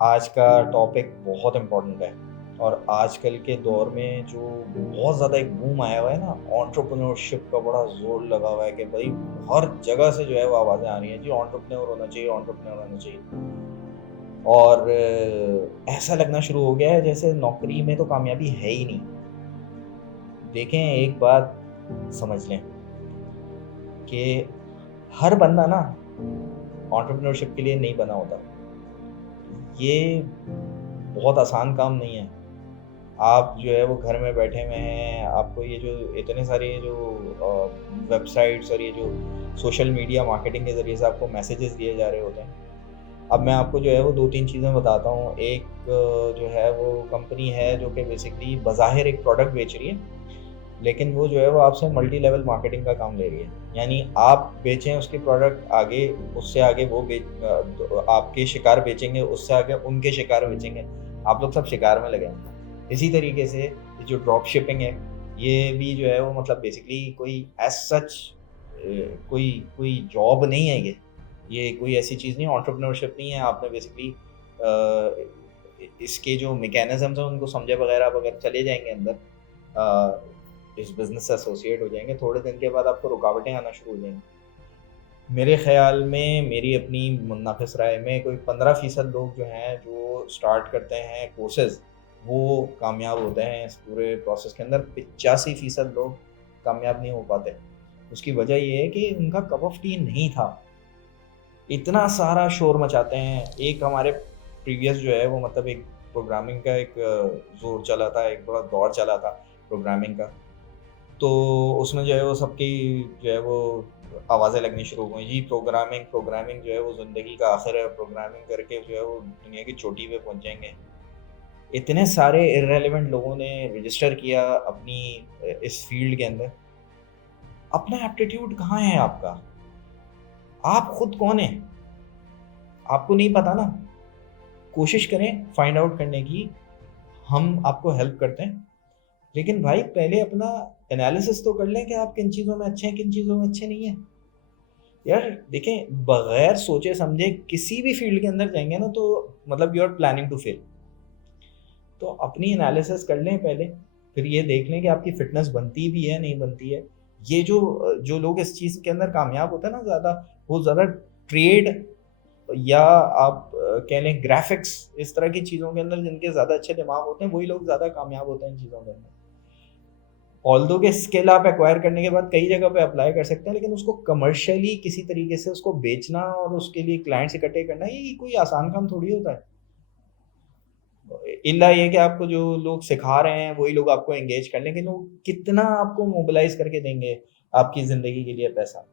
आज का टॉपिक बहुत इम्पोर्टेंट है और आजकल के दौर में जो बहुत ज़्यादा एक बूम आया हुआ है ना, एंटरप्रेन्योरशिप का बड़ा जोर लगा हुआ है कि भाई हर जगह से जो है वो आवाज़ें आ रही हैं जी, एंटरप्रेन्योर होना चाहिए, एंटरप्रेन्योर होना चाहिए। और ऐसा लगना शुरू हो गया है जैसे नौकरी में तो कामयाबी है ही नहीं। देखें, एक बात समझ लें कि हर बंदा ना एंटरप्रेन्योरशिप के लिए नहीं बना होता। ये बहुत आसान काम नहीं है। आप जो है वो घर में बैठे हुए हैं, आपको ये जो इतने सारे जो वेबसाइट्स और ये जो सोशल मीडिया मार्केटिंग के ज़रिए से आपको मैसेजेस दिए जा रहे होते हैं। अब मैं आपको जो है वो 2-3 चीज़ें बताता हूँ। एक जो है वो कंपनी है जो कि बेसिकली बज़ाहिर एक प्रोडक्ट बेच रही है, लेकिन वो जो है वो आपसे मल्टी लेवल मार्केटिंग का काम ले रही है। यानी आप बेचें उसके प्रोडक्ट आगे, उससे आगे वो आपके शिकार बेचेंगे, उससे आगे उनके शिकार बेचेंगे। आप लोग सब शिकार में लगे हैं। इसी तरीके से ये जो ड्रॉप शिपिंग है, ये भी जो है वो मतलब बेसिकली कोई एज़ सच कोई कोई जॉब नहीं है ये। ये कोई ऐसी चीज़ नहीं है, एंटरप्रेन्योरशिप नहीं है। आपने बेसिकली इसके जो मैकेनिज़्म्स हैं उनको समझे बगैर आप अगर चले जाएँगे अंदर, इस बिज़नेस से एसोसिएट हो जाएँगे, थोड़े दिन के बाद आपको रुकावटें आना शुरू हो जाएँगी। मेरे ख़्याल में, मेरी अपनी मुनाफ़िस राय में, कोई 15% लोग जो हैं, जो स्टार्ट करते हैं कोर्सेज़, वो कामयाब होते हैं इस पूरे प्रोसेस के अंदर। 85% लोग कामयाब नहीं हो पाते। उसकी वजह ये है कि उनका कप ऑफ टी नहीं था। इतना सारा शोर मचाते हैं। एक हमारे प्रीवियस जो है वो मतलब एक प्रोग्रामिंग का एक ज़ोर चला था, एक बड़ा दौर चला था प्रोग्रामिंग का। तो उसमें जो है वो सबकी जो है वो आवाज़ें लगनी शुरू हो गई, जी प्रोग्रामिंग प्रोग्रामिंग जो है वो ज़िंदगी का आखिर है, प्रोग्रामिंग करके जो है वो दुनिया की चोटी पे पहुँच जाएँगे। इतने सारे इर्रेलेवेंट लोगों ने रजिस्टर किया अपनी इस फ़ील्ड के अंदर। अपना एप्टीट्यूड कहाँ है आपका? आप खुद कौन हैं? आपको नहीं पता ना? कोशिश करें फाइंड आउट करने की, हम आपको हेल्प करते हैं। लेकिन भाई पहले अपना एनालिसिस तो कर लें कि आप किन चीज़ों में अच्छे हैं, किन चीज़ों में अच्छे नहीं हैं। यार देखें, बगैर सोचे समझे किसी भी फील्ड के अंदर जाएँगे ना तो मतलब you are planning to fail. तो अपनी एनालिसिस कर लें पहले, फिर ये देख लें कि आपकी फ़िटनेस बनती भी है, नहीं बनती है। ये जो लोग इस चीज़ के अंदर कामयाब होते हैं ना ज़्यादा, वो ज़्यादा ट्रेड या आप कह लें ग्राफ़िक्स, इस तरह की चीज़ों के अंदर जिनके ज़्यादा अच्छे दिमाग होते हैं, वही लोग ज़्यादा कामयाब होते हैं इन चीज़ों के अंदर। ऑल्दो के स्किल आप एक्वायर करने के बाद कई जगह पे अप्लाई कर सकते हैं, लेकिन उसको कमर्शियली किसी तरीके से उसको बेचना और उसके लिए क्लाइंट्स इकट्ठे करना, ये कोई आसान काम थोड़ी होता है। इल्ला ये कि आपको जो लोग सिखा रहे हैं, वही लोग आपको एंगेज कर लें, लेकिन वो कितना आपको मोबिलाइज़ करके देंगे आपकी ज़िंदगी के लिए पैसा।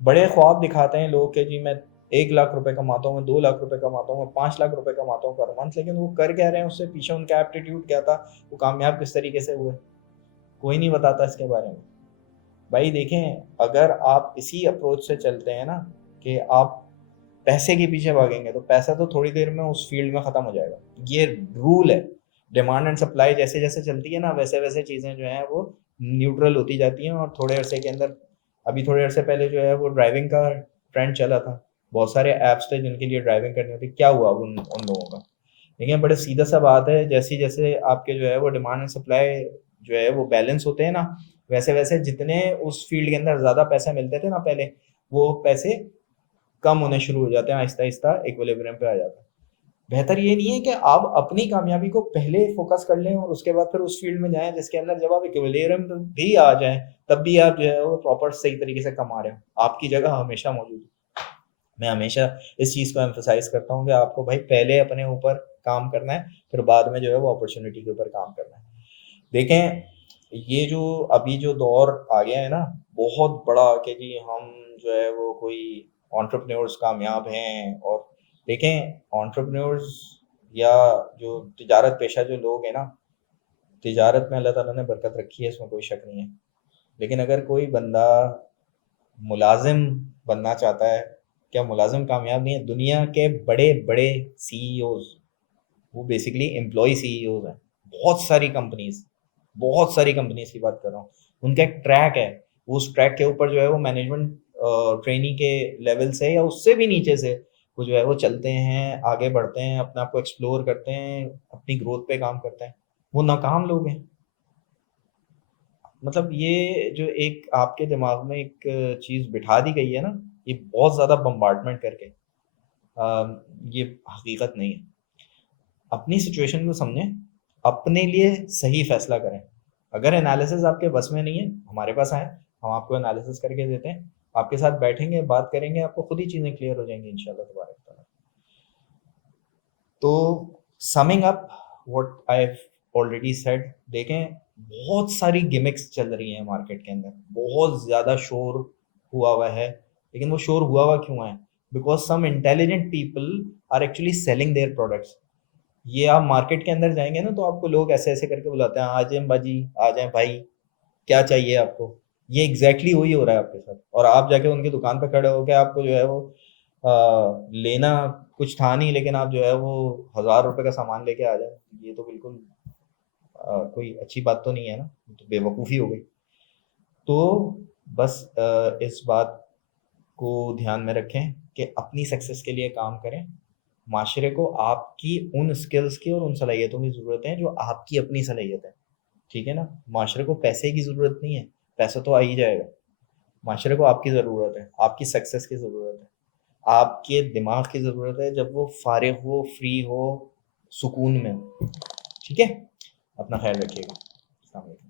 बड़े ख्वाब दिखाते हैं लोग कि जी मैं 1 लाख रुपए कमाता हूँ, मैं 2 लाख रुपए कमाता हूँ, मैं 5 लाख रुपए कमाता हूँ पर मंथ, लेकिन वो कर क्या रहे हैं, उससे पीछे उनका एप्टीट्यूड क्या था, वो कामयाब किस तरीके से हुए, कोई नहीं बताता इसके बारे में। भाई देखें, अगर आप इसी अप्रोच से चलते हैं ना कि आप पैसे के पीछे भागेंगे, तो पैसा तो थोड़ी देर में उस फ़ील्ड में ख़त्म हो जाएगा। ये रूल है। डिमांड एंड सप्लाई जैसे-जैसे चलती है ना, वैसे-वैसे चीज़ें जो हैं वो न्यूट्रल होती जाती हैं और थोड़े अरसे के अंदर, अभी थोड़े अरसे पहले जो है वो ड्राइविंग का ट्रेंड चला था। बहुत सारे ऐप्स थे जिनके लिए ड्राइविंग करनी होती। क्या हुआ उन उन लोगों का? देखिए, बड़े सीधा-सा बात है, जैसे-जैसे आपके जो है वो डिमांड एंड सप्लाई जो है वो बैलेंस होते हैं ना, वैसे-वैसे जितने उस फ़ील्ड के अंदर ज़्यादा पैसे मिलते थे ना पहले, वो पैसे कम होने शुरू हो जाते हैं, आहिस्ता-आहिस्ता इक्विलिब्रियम पे आ जाता है। बेहतर ये नहीं है कि आप अपनी कामयाबी को पहले फ़ोकस कर लें और उसके बाद फिर उस फ़ील्ड में जाएँ जिसके अंदर जब आप इक्विलिब्रियम भी आ जाएँ, तब भी आप जो है वो प्रॉपर सही तरीके से कमा रहे हो। आपकी जगह हमेशा मौजूद है। मैं हमेशा इस चीज़ को एम्फसाइज़ करता हूँ कि आपको भाई पहले अपने ऊपर काम करना है, फिर बाद में जो है वो अपॉर्च्युनिटी के ऊपर काम करना है। देखें, ये जो अभी जो दौर आ गया है ना, बहुत बड़ा कि जी हम जो है वो कोई एंटरप्रेन्योर्स कामयाब हैं। और देखें, एंटरप्रेन्योर्स या जो तिजारत पेशा जो लोग हैं ना, तिजारत में अल्लाह ताला ने बरकत रखी है, इसमें कोई शक नहीं है। लेकिन अगर कोई बंदा मुलाज़िम बनना चाहता है, क्या मुलाज़िम कामयाब नहीं है? दुनिया के बड़े-बड़े सीईओज़, वो बेसिकली एम्प्लॉयी सीईओज़ हैं। बहुत सारी कंपनीज़ की बात कर रहा हूँ। उनका एक ट्रैक है, उस ट्रैक के ऊपर जो है वो मैनेजमेंट ट्रेनी के लेवल से या उससे भी नीचे से वो जो है वो चलते हैं, आगे बढ़ते हैं, अपने आप को एक्सप्लोर करते हैं, अपनी ग्रोथ पे काम करते हैं, वो नाकाम लोग हैं। मतलब ये जो एक आपके दिमाग में एक चीज़ बिठा दी गई है ना, ये बहुत ज़्यादा बम्बार्डमेंट करके, ये हकीकत नहीं है। अपनी सिचुएशन को समझें, अपने लिए सही फैसला करें। अगर एनालिसिस आपके बस में नहीं है, हमारे पास आए, हम आपको एनालिसिस करके देते हैं, आपके साथ बैठेंगे, बात करेंगे, आपको खुद ही चीज़ें क्लियर हो जाएंगी इंशाल्लाह तबारक ताला। तो summing up what I have already said, देखें बहुत सारी गिमिक्स चल रही हैं मार्केट के अंदर, बहुत ज़्यादा शोर हुआ हुआ है, लेकिन वो शोर हुआ हुआ क्यों है? Because some intelligent people are actually selling their products. ये आप मार्केट के अंदर जाएंगे ना, तो आपको लोग ऐसे ऐसे करके बुलाते हैं, आ जाए बाजी, आ जाए भाई, क्या चाहिए आपको। ये एग्जैक्टली वही हो रहा है आपके साथ, और आप जाके उनकी दुकान पर खड़े होकर आपको जो है वो लेना कुछ था नहीं, लेकिन आप जो है वो 1000 रुपए का सामान लेके आ जाए, ये तो बिल्कुल कोई अच्छी बात तो नहीं है ना, ये तो बेवकूफ़ी हो गई। तो बस इस बात को ध्यान में रखें कि अपनी सक्सेस के लिए काम करें। माशरे को आपकी उन स्किल्स की और उन सलाहियतों की ज़रूरत है जो आपकी अपनी सलाहियत है, ठीक है ना? माशरे को पैसे की ज़रूरत नहीं है, पैसा तो आ ही जाएगा। माशरे को आपकी ज़रूरत है, आपकी सक्सेस की ज़रूरत है, आपके दिमाग की ज़रूरत है, जब वो फारिग हो, फ्री हो, सुकून में हो। ठीक है? अपना ख्याल रखिएगा। अस्सलाम वालेकुम।